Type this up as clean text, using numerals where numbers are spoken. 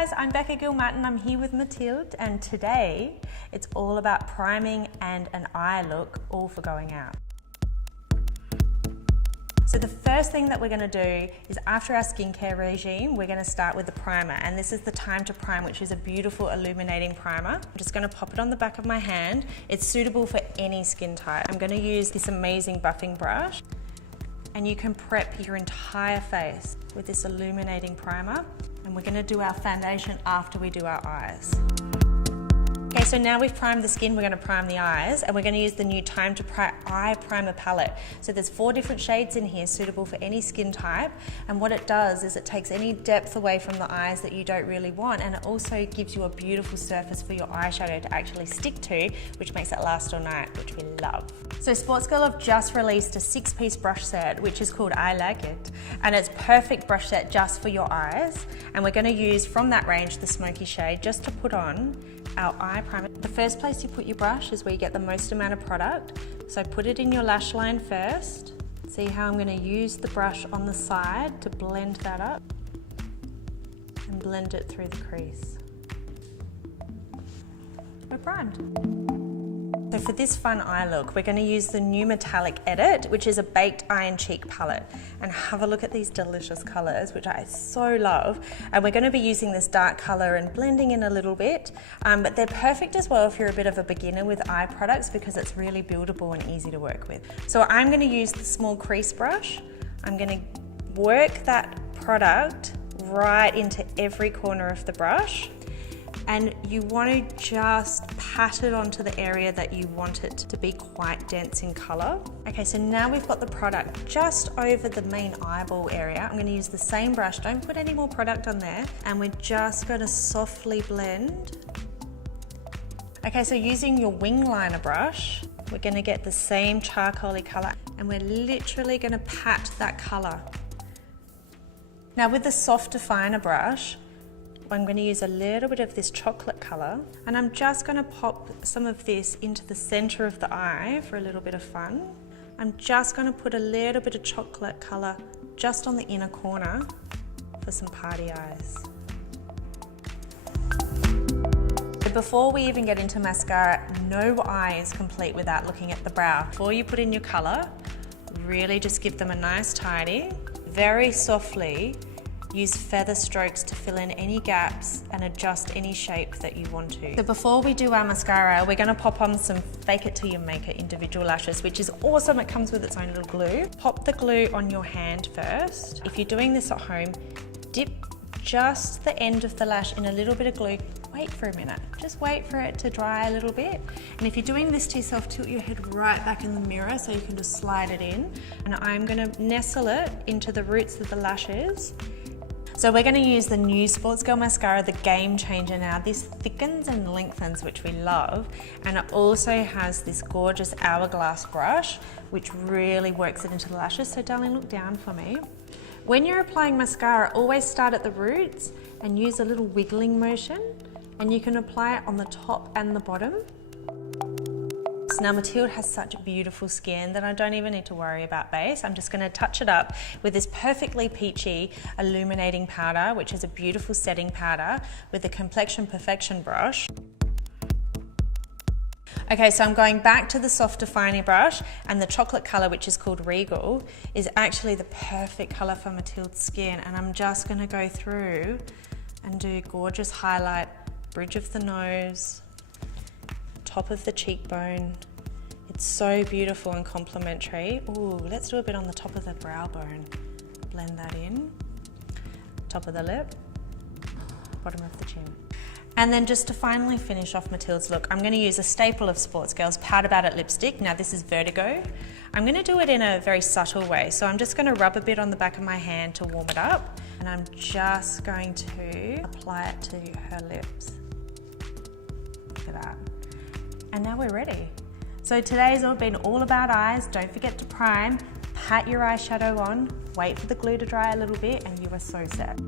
guys, I'm Becca Gilmartin. I'm here with Mathilde, and today it's all about priming and an eye look, all for going out. So the first thing that we're going to do is, after our skincare regime, we're going to start with the primer, and this is the Time to Prime, which is a beautiful illuminating primer. I'm just going to pop it on the back of my hand. It's suitable for any skin type. I'm going to use this amazing buffing brush, and you can prep your entire face with this illuminating primer, and we're going to do our foundation after we do our eyes. Okay, so now we've primed the skin, we're going to prime the eyes, and we're going to use the new Time to Prime Eye Primer palette. So there's 4 different shades in here, suitable for any skin type, and what it does is it takes any depth away from the eyes that you don't really want, and it also gives you a beautiful surface for your eyeshadow to actually stick to, which makes it last all night, which we love. So Sportsgirl have just released a 6-piece brush set, which is called I Like It, and it's perfect brush set just for your eyes, and we're going to use from that range the smoky shade just to put on our eye primer. The first place you put your brush is where you get the most amount of product, so put it in your lash line first. See how I'm going to use the brush on the side to blend that up and blend it through the crease. We're primed. So for this fun eye look, we're going to use the new Metallic Edit, which is a baked iron cheek palette, and have a look at these delicious colours, which I so love. And we're going to be using this dark colour and blending in a little bit, but they're perfect as well if you're a bit of a beginner with eye products, because it's really buildable and easy to work with. So I'm going to use the small crease brush. I'm going to work that product right into every corner of the brush. And you want to just pat it onto the area that you want it to be quite dense in colour. Okay, so now we've got the product just over the main eyeball area. I'm going to use the same brush, don't put any more product on there, and we're just going to softly blend. Okay, so using your wing liner brush, we're going to get the same charcoaly colour, and we're literally going to pat that colour. Now with the soft definer brush, I'm going to use a little bit of this chocolate colour, and I'm just going to pop some of this into the centre of the eye for a little bit of fun. I'm just going to put a little bit of chocolate colour just on the inner corner for some party eyes. Before we even get into mascara, no eye is complete without looking at the brow. Before you put in your colour, really just give them a nice tidy. Very softly use feather strokes to fill in any gaps and adjust any shape that you want to. So before we do our mascara, we're going to pop on some Fake It Till You Make It individual lashes, which is awesome. It comes with its own little glue. Pop the glue on your hand first. If you're doing this at home, dip just the end of the lash in a little bit of glue. Wait for a minute. Just wait for it to dry a little bit. And if you're doing this to yourself, tilt your head right back in the mirror so you can just slide it in. And I'm going to nestle it into the roots of the lashes. So we're going to use the new Sportsgirl mascara, the Game Changer now. This thickens and lengthens, which we love, and it also has this gorgeous hourglass brush, which really works it into the lashes. So darling, look down for me. When you're applying mascara, always start at the roots and use a little wiggling motion, and you can apply it on the top and the bottom. Now Mathilde has such beautiful skin that I don't even need to worry about base. I'm just going to touch it up with this perfectly peachy illuminating powder, which is a beautiful setting powder, with the Complexion Perfection brush. Okay, so I'm going back to the soft defining brush, and the chocolate colour, which is called Regal, is actually the perfect colour for Mathilde's skin, and I'm just going to go through and do gorgeous highlight, bridge of the nose, top of the cheekbone. It's so beautiful and complementary. Ooh, let's do a bit on the top of the brow bone. Blend that in. Top of the lip, bottom of the chin. And then just to finally finish off Mathilde's look, I'm going to use a staple of Sportsgirl's Powder About It lipstick. Now this is Vertigo. I'm going to do it in a very subtle way. So I'm just going to rub a bit on the back of my hand to warm it up. And I'm just going to apply it to her lips. Look at that. And now we're ready. So today's been all about eyes. Don't forget to prime, pat your eyeshadow on, wait for the glue to dry a little bit, and you are so set.